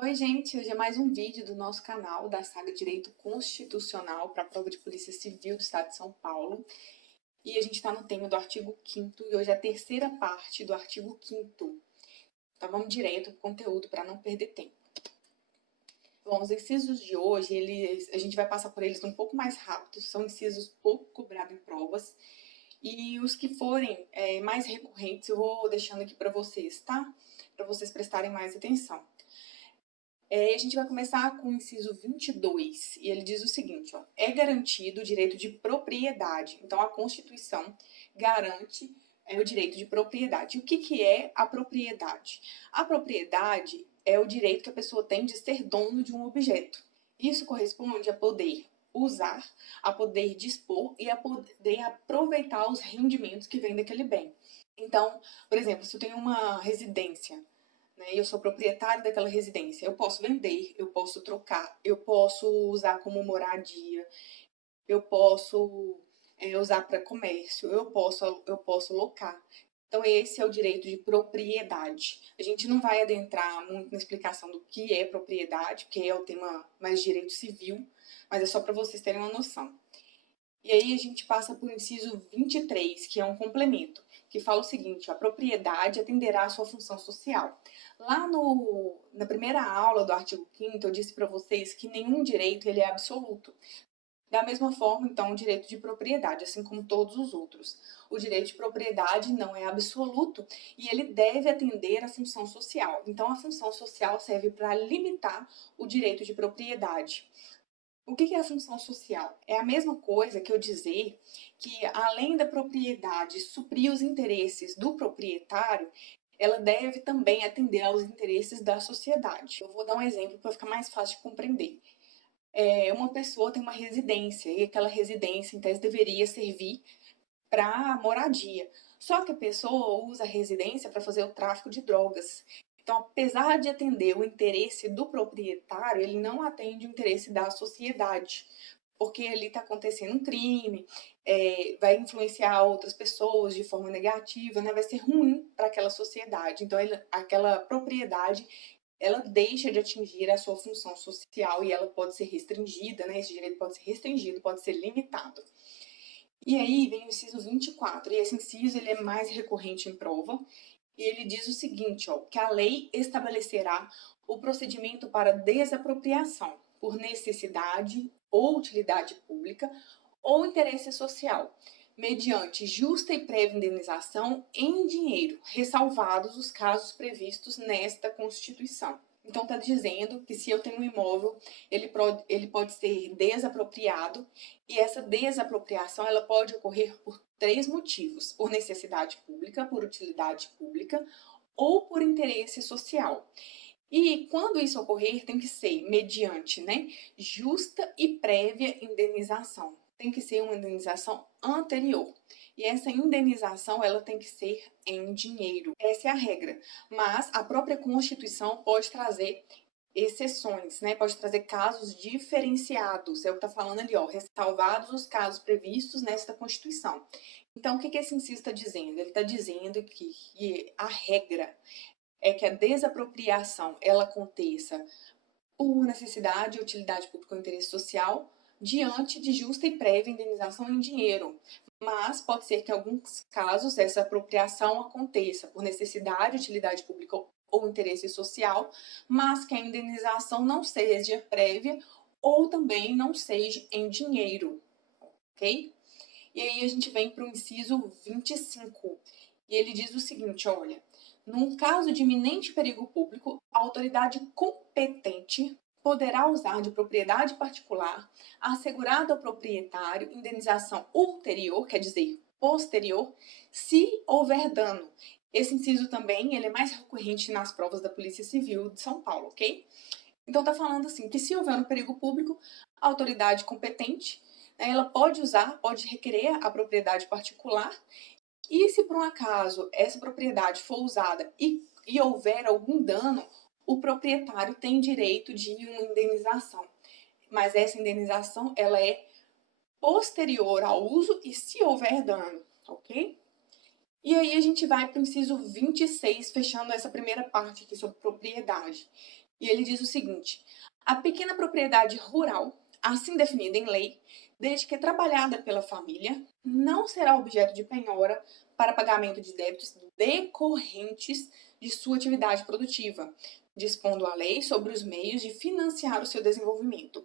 Oi, gente! Hoje é mais um vídeo do nosso canal da saga Direito Constitucional para a Prova de Polícia Civil do Estado de São Paulo. E a gente está no tema do artigo 5º e hoje é a terceira parte do artigo 5º. Então vamos direto para o conteúdo para não perder tempo. Bom, os incisos de hoje, a gente vai passar por eles um pouco mais rápido, são incisos pouco cobrados em provas. E os que forem mais recorrentes eu vou deixando aqui para vocês, tá? Para vocês prestarem mais atenção. A gente vai começar com o inciso 22, e ele diz o seguinte, ó, é garantido o direito de propriedade. Então, a Constituição garante o direito de propriedade. O que é a propriedade? A propriedade é o direito que a pessoa tem de ser dono de um objeto. Isso corresponde a poder usar, a poder dispor e a poder aproveitar os rendimentos que vêm daquele bem. Então, por exemplo, se eu tenho uma residência, né, eu sou proprietário daquela residência, eu posso vender, eu posso trocar, eu posso usar como moradia, eu posso usar para comércio, eu posso locar. Então, esse é o direito de propriedade. A gente não vai adentrar muito na explicação do que é propriedade, porque é o tema mais de direito civil, mas é só para vocês terem uma noção. E aí a gente passa por inciso 23, que é um complemento, que fala o seguinte, a propriedade atenderá à sua função social. Lá na primeira aula do artigo 5º, eu disse para vocês que nenhum direito ele é absoluto. Da mesma forma, então, o direito de propriedade, assim como todos os outros. O direito de propriedade não é absoluto e ele deve atender à função social. Então, a função social serve para limitar o direito de propriedade. O que é a função social? É a mesma coisa que eu dizer que, além da propriedade suprir os interesses do proprietário, ela deve também atender aos interesses da sociedade. Eu vou dar um exemplo para ficar mais fácil de compreender. Uma pessoa tem uma residência e aquela residência, em tese, deveria servir para moradia. Só que a pessoa usa a residência para fazer o tráfico de drogas. Então, apesar de atender o interesse do proprietário, ele não atende o interesse da sociedade, porque ali está acontecendo um crime, vai influenciar outras pessoas de forma negativa, né? Vai ser ruim para aquela sociedade. Então, aquela propriedade ela deixa de atingir a sua função social e ela pode ser restringida, né? Esse direito pode ser restringido, pode ser limitado. E aí vem o inciso 24, e esse inciso ele é mais recorrente em prova, e ele diz o seguinte, ó, que a lei estabelecerá o procedimento para desapropriação por necessidade ou utilidade pública ou interesse social, mediante justa e prévia indenização em dinheiro, ressalvados os casos previstos nesta Constituição. Então, está dizendo que se eu tenho um imóvel, ele pode ser desapropriado, e essa desapropriação ela pode ocorrer por três motivos: por necessidade pública, por utilidade pública ou por interesse social. E quando isso ocorrer, tem que ser mediante, né, justa e prévia indenização. Tem que ser uma indenização anterior. E essa indenização, ela tem que ser em dinheiro. Essa é a regra. Mas a própria Constituição pode trazer exceções, né? Pode trazer casos diferenciados. É o que está falando ali, ó, ressalvados os casos previstos nesta Constituição. Então, o que esse inciso está dizendo? Ele está dizendo que a regra é que a desapropriação ela aconteça por necessidade, utilidade pública ou interesse social, diante de justa e prévia indenização em dinheiro. Mas pode ser que em alguns casos essa apropriação aconteça por necessidade, utilidade pública ou interesse social, mas que a indenização não seja prévia ou também não seja em dinheiro, ok? E aí a gente vem para o inciso 25, e ele diz o seguinte, olha, num caso de iminente perigo público, a autoridade competente poderá usar de propriedade particular, assegurada ao proprietário, indenização ulterior, quer dizer, posterior, se houver dano. Esse inciso também ele é mais recorrente nas provas da Polícia Civil de São Paulo, ok? Então, está falando assim, que se houver um perigo público, a autoridade competente, né, ela pode usar, pode requerer a propriedade particular, e se por um acaso essa propriedade for usada e houver algum dano, o proprietário tem direito de uma indenização. Mas essa indenização, ela é posterior ao uso e se houver dano, ok? E aí a gente vai para o inciso 26, fechando essa primeira parte aqui sobre propriedade. E ele diz o seguinte: a pequena propriedade rural, assim definida em lei, desde que trabalhada pela família, não será objeto de penhora para pagamento de débitos decorrentes de sua atividade produtiva, dispondo a lei sobre os meios de financiar o seu desenvolvimento.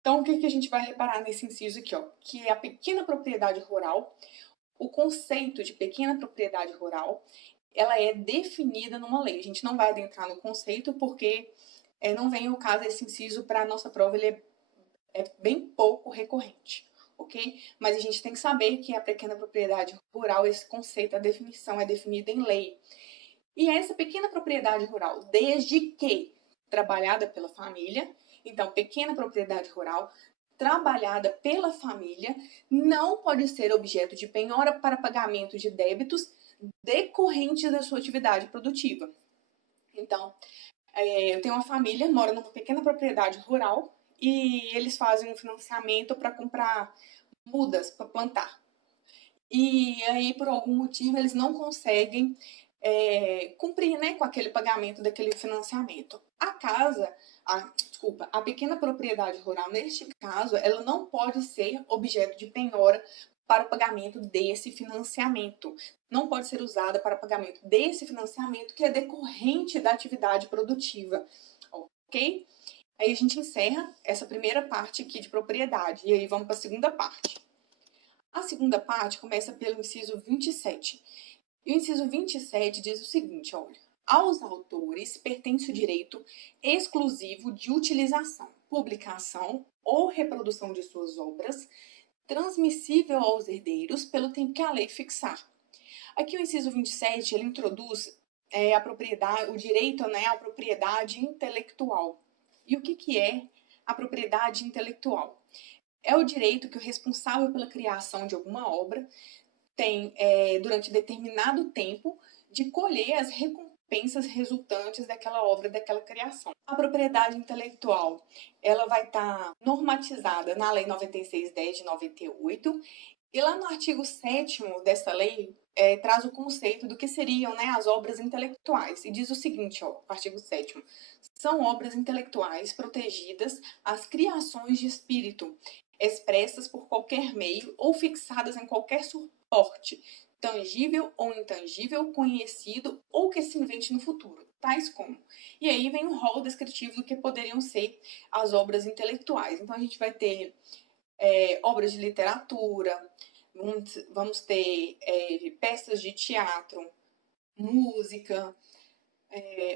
Então, o que a gente vai reparar nesse inciso aqui, ó? Que a pequena propriedade rural, o conceito de pequena propriedade rural, ela é definida numa lei. A gente não vai adentrar no conceito porque não vem o caso desse inciso para a nossa prova, ele é bem pouco recorrente, ok? Mas a gente tem que saber que a pequena propriedade rural, esse conceito, a definição é definida em lei. E essa pequena propriedade rural, desde que trabalhada pela família, então, pequena propriedade rural, trabalhada pela família, não pode ser objeto de penhora para pagamento de débitos decorrentes da sua atividade produtiva. Então, eu tenho uma família, mora numa pequena propriedade rural e eles fazem um financiamento para comprar mudas para plantar. E aí, por algum motivo, eles não conseguem cumprir, né, com aquele pagamento daquele financiamento. A pequena propriedade rural, neste caso, ela não pode ser objeto de penhora para o pagamento desse financiamento. Não pode ser usada para pagamento desse financiamento que é decorrente da atividade produtiva, ok? Aí a gente encerra essa primeira parte aqui de propriedade e aí vamos para a segunda parte. A segunda parte começa pelo inciso 27. E o inciso 27 diz o seguinte, olha: aos autores pertence o direito exclusivo de utilização, publicação ou reprodução de suas obras, transmissível aos herdeiros pelo tempo que a lei fixar. Aqui o inciso 27, ele introduz a propriedade, o direito, né, à propriedade intelectual. E o que é a propriedade intelectual? É o direito que o responsável pela criação de alguma obra tem, durante determinado tempo, de colher as recompensas resultantes daquela obra, daquela criação. A propriedade intelectual, ela vai estar normatizada na Lei 9610 de 98, e lá no artigo 7º dessa lei, traz o conceito do que seriam, né, as obras intelectuais. E diz o seguinte, ó, artigo 7º: são obras intelectuais protegidas as criações de espírito, expressas por qualquer meio ou fixadas em qualquer suporte, tangível ou intangível, conhecido ou que se invente no futuro, tais como. E aí vem o rol descritivo do que poderiam ser as obras intelectuais. Então a gente vai ter obras de literatura, vamos ter peças de teatro, música,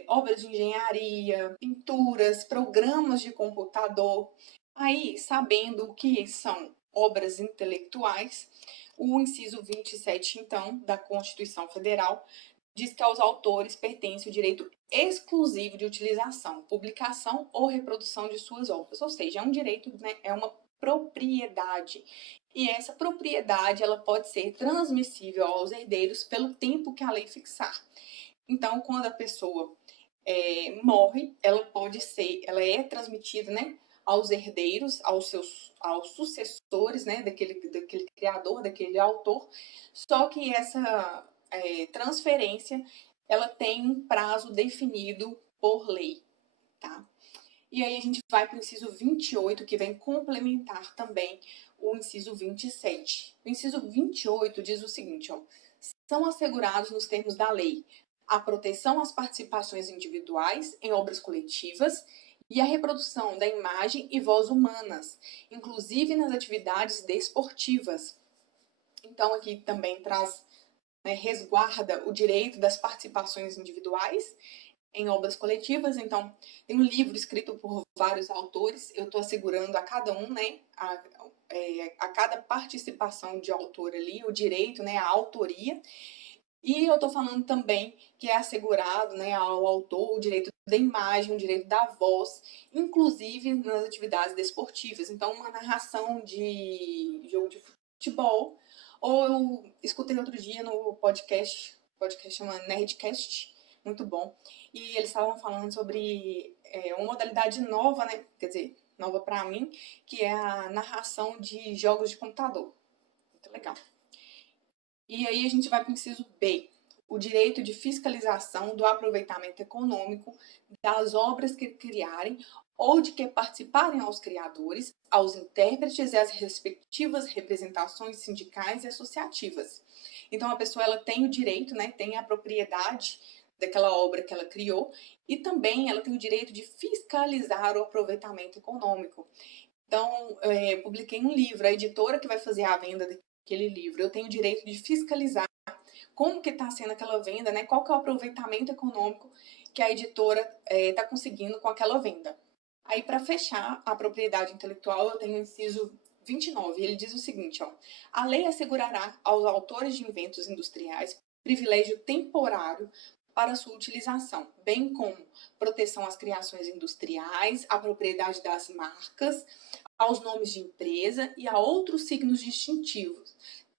obras de engenharia, pinturas, programas de computador. Aí, sabendo o que são obras intelectuais, o inciso 27, então, da Constituição Federal, diz que aos autores pertence o direito exclusivo de utilização, publicação ou reprodução de suas obras. Ou seja, é um direito, né, é uma propriedade. E essa propriedade ela pode ser transmissível aos herdeiros pelo tempo que a lei fixar. Então, quando a pessoa morre, ela é transmitida, né, aos herdeiros, aos sucessores, né, daquele criador, daquele autor. Só que essa transferência, ela tem um prazo definido por lei, tá? E aí a gente vai para o inciso 28, que vem complementar também o inciso 27. O inciso 28 diz o seguinte, ó: são assegurados nos termos da lei a proteção às participações individuais em obras coletivas e a reprodução da imagem e voz humanas, inclusive nas atividades desportivas. Então aqui também traz, né, resguarda o direito das participações individuais em obras coletivas. Então, tem um livro escrito por vários autores, eu estou assegurando a cada um, né, a cada participação de autor ali, o direito, né, a autoria. E eu estou falando também que é assegurado, né, ao autor o direito da imagem, o direito da voz, inclusive nas atividades desportivas. Então, uma narração de jogo de futebol, ou eu escutei outro dia no podcast chama Nerdcast, muito bom, e eles estavam falando sobre uma modalidade nova, né, quer dizer, nova para mim, que é a narração de jogos de computador. Muito legal. E aí a gente vai para o inciso B. o direito de fiscalização do aproveitamento econômico das obras que criarem ou de que participarem aos criadores, aos intérpretes e às respectivas representações sindicais e associativas. Então, a pessoa ela tem o direito, né, tem a propriedade daquela obra que ela criou e também ela tem o direito de fiscalizar o aproveitamento econômico. Então, publiquei um livro, a editora que vai fazer a venda daquele livro, eu tenho o direito de fiscalizar como que está sendo aquela venda, né? Qual que é o aproveitamento econômico que a editora está conseguindo com aquela venda. Aí, para fechar a propriedade intelectual, eu tenho o inciso 29, ele diz o seguinte, ó, a lei assegurará aos autores de inventos industriais privilégio temporário para sua utilização, bem como proteção às criações industriais, à propriedade das marcas, aos nomes de empresa e a outros signos distintivos,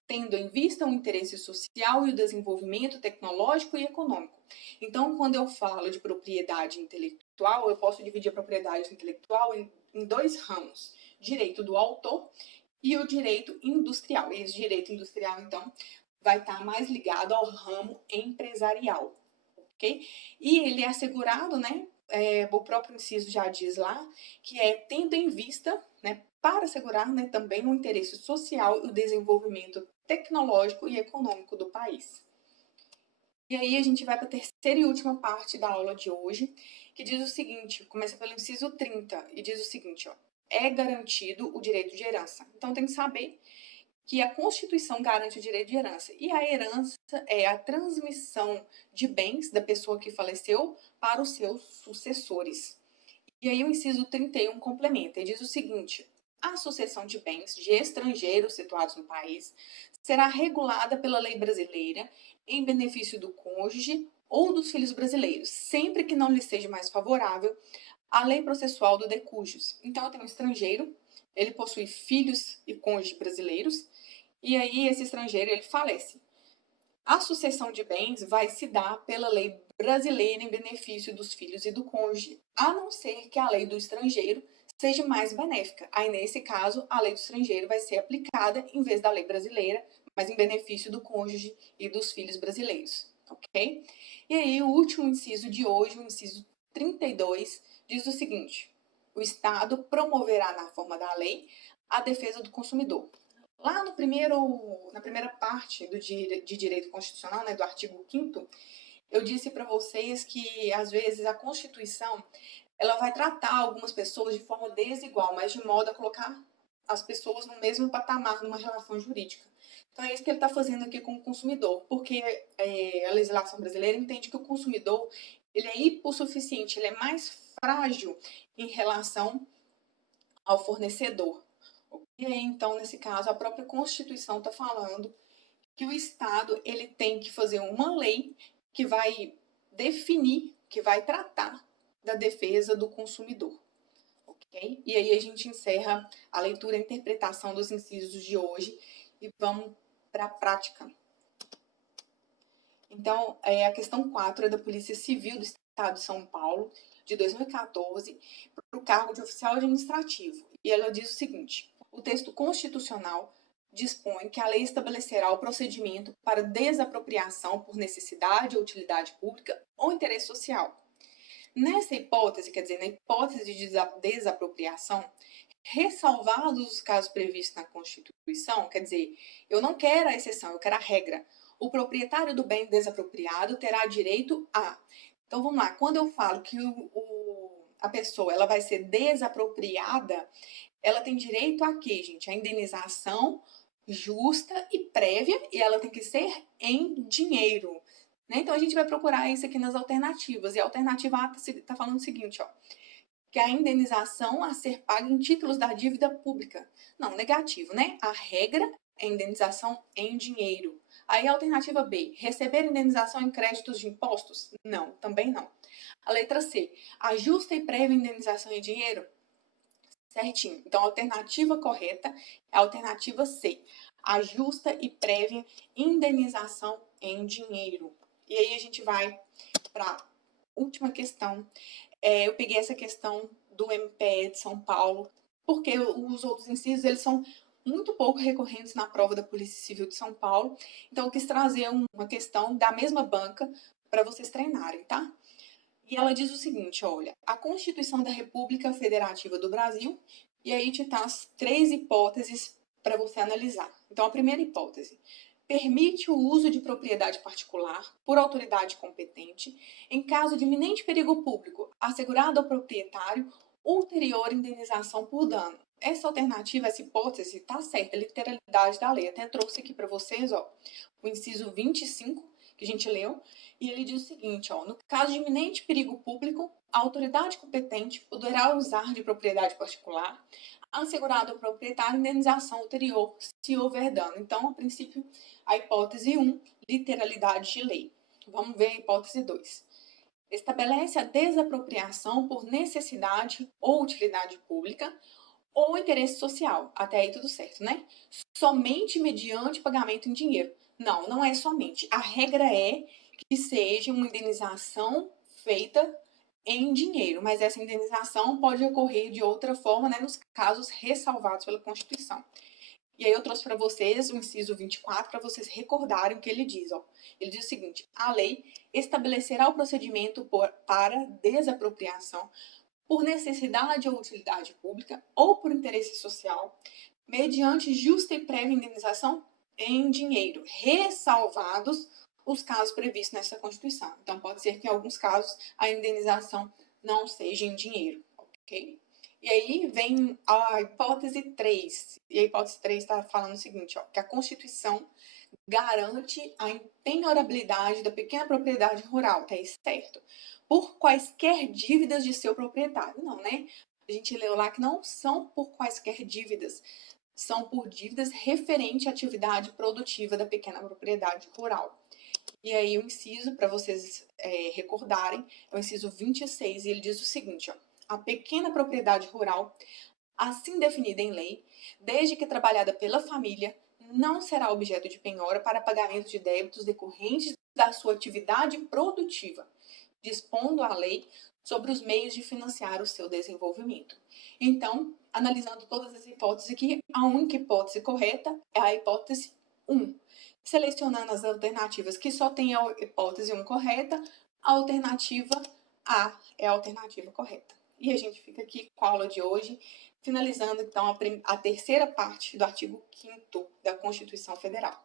tendo em vista o interesse social e o desenvolvimento tecnológico e econômico. Então, quando eu falo de propriedade intelectual, eu posso dividir a propriedade intelectual em dois ramos, direito do autor e o direito industrial. E esse direito industrial, então, vai estar mais ligado ao ramo empresarial, ok? E ele é assegurado, né? O próprio inciso já diz lá, que é tendo em vista, né, para assegurar, né, também o interesse social e o desenvolvimento tecnológico e econômico do país. E aí a gente vai para a terceira e última parte da aula de hoje, que diz o seguinte, começa pelo inciso 30, e diz o seguinte, ó, é garantido o direito de herança. Então tem que saber que a Constituição garante o direito de herança. E a herança é a transmissão de bens da pessoa que faleceu para os seus sucessores. E aí o inciso 31 complementa e diz o seguinte, a sucessão de bens de estrangeiros situados no país será regulada pela lei brasileira em benefício do cônjuge ou dos filhos brasileiros, sempre que não lhe seja mais favorável a lei processual do decujus. Então, eu tenho um estrangeiro, ele possui filhos e cônjuges brasileiros, e aí esse estrangeiro ele falece. A sucessão de bens vai se dar pela lei brasileira em benefício dos filhos e do cônjuge, a não ser que a lei do estrangeiro seja mais benéfica. Aí, nesse caso, a lei do estrangeiro vai ser aplicada em vez da lei brasileira, mas em benefício do cônjuge e dos filhos brasileiros, ok? E aí, o último inciso de hoje, o inciso 32, diz o seguinte, o Estado promoverá na forma da lei a defesa do consumidor. Lá na primeira parte de direito constitucional, né, do artigo 5º, eu disse para vocês que, às vezes, a Constituição ela vai tratar algumas pessoas de forma desigual, mas de modo a colocar as pessoas no mesmo patamar numa relação jurídica. Então, é isso que ele está fazendo aqui com o consumidor, porque a legislação brasileira entende que o consumidor ele é hipossuficiente, ele é mais frágil em relação ao fornecedor. E aí, então, nesse caso, a própria Constituição está falando que o Estado ele tem que fazer uma lei que vai definir, que vai tratar da defesa do consumidor. Ok? E aí a gente encerra a leitura e a interpretação dos incisos de hoje e vamos para a prática. Então, a questão 4 é da Polícia Civil do Estado de São Paulo, de 2014, para o cargo de oficial administrativo. E ela diz o seguinte, o texto constitucional dispõe que a lei estabelecerá o procedimento para desapropriação por necessidade ou utilidade pública ou interesse social. Nessa hipótese, quer dizer, na hipótese de desapropriação, ressalvados os casos previstos na Constituição, quer dizer, eu não quero a exceção, eu quero a regra. O proprietário do bem desapropriado terá direito a... Então, vamos lá, quando eu falo que a pessoa ela vai ser desapropriada, ela tem direito a quê, gente? A indenização justa e prévia, e ela tem que ser em dinheiro. Né? Então, a gente vai procurar isso aqui nas alternativas. E a alternativa A está falando o seguinte, ó, que a indenização a ser paga em títulos da dívida pública. Não, negativo, né? A regra é indenização em dinheiro. Aí a alternativa B, receber indenização em créditos de impostos? Não, também não. A letra C, a justa e prévia indenização em dinheiro? Certinho. Então, a alternativa correta é a alternativa C, a justa e prévia indenização em dinheiro. E aí a gente vai para a última questão. Eu peguei essa questão do MPE de São Paulo, porque os outros incisos eles são muito pouco recorrentes na prova da Polícia Civil de São Paulo, então eu quis trazer uma questão da mesma banca para vocês treinarem, tá? E ela diz o seguinte, olha, a Constituição da República Federativa do Brasil, e aí te tá as 3 hipóteses para você analisar. Então, a primeira hipótese, permite o uso de propriedade particular por autoridade competente em caso de iminente perigo público, assegurado ao proprietário ulterior indenização por dano. Essa alternativa, essa hipótese, está certa, a literalidade da lei. Até trouxe aqui para vocês, ó, o inciso 25, que a gente leu, e ele diz o seguinte, ó, no caso de iminente perigo público, a autoridade competente poderá usar de propriedade particular, assegurado ao proprietário indenização ulterior, se houver dano. Então, a princípio, a hipótese 1, literalidade de lei. Vamos ver a hipótese 2. Estabelece a desapropriação por necessidade ou utilidade pública ou interesse social. Até aí tudo certo, né? Somente mediante pagamento em dinheiro. Não, não é somente. A regra é que seja uma indenização feita em dinheiro, mas essa indenização pode ocorrer de outra forma, né, nos casos ressalvados pela Constituição. E aí eu trouxe para vocês o inciso 24 para vocês recordarem o que ele diz. Ó. Ele diz o seguinte, a lei estabelecerá o procedimento para desapropriação por necessidade ou utilidade pública ou por interesse social, mediante justa e prévia indenização em dinheiro, ressalvados os casos previstos nessa Constituição. Então, pode ser que em alguns casos a indenização não seja em dinheiro, ok? E aí vem a hipótese 3. E a hipótese 3 está falando o seguinte, ó, que a Constituição garante a impenhorabilidade da pequena propriedade rural, tá aí certo? Por quaisquer dívidas de seu proprietário. Não, né? A gente leu lá que não são por quaisquer dívidas, são por dívidas referente à atividade produtiva da pequena propriedade rural. E aí o inciso, para vocês recordarem, é o inciso 26, e ele diz o seguinte, ó, a pequena propriedade rural, assim definida em lei, desde que trabalhada pela família, não será objeto de penhora para pagamento de débitos decorrentes da sua atividade produtiva, dispondo a lei sobre os meios de financiar o seu desenvolvimento. Então, analisando todas as hipóteses aqui, a única hipótese correta é a hipótese 1. Selecionando as alternativas que só tem a hipótese 1 correta, a alternativa A é a alternativa correta. E a gente fica aqui com a aula de hoje, finalizando então a terceira parte do artigo 5º da Constituição Federal.